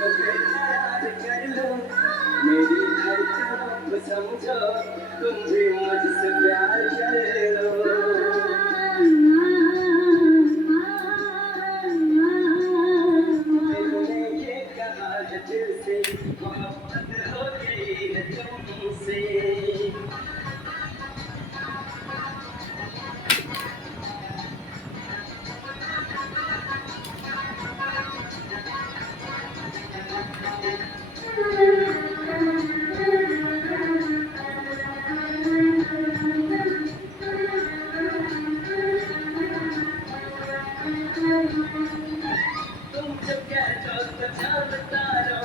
तो फिर प्यार कर लो, मेरी धड़कनों को समझो, तुम भी मुझसे प्यार कर लो। दिल ने ये कहा है दिल से, मोहब्बत हो गई है तुमसे। तुम जब कह दो तो जानता रहो,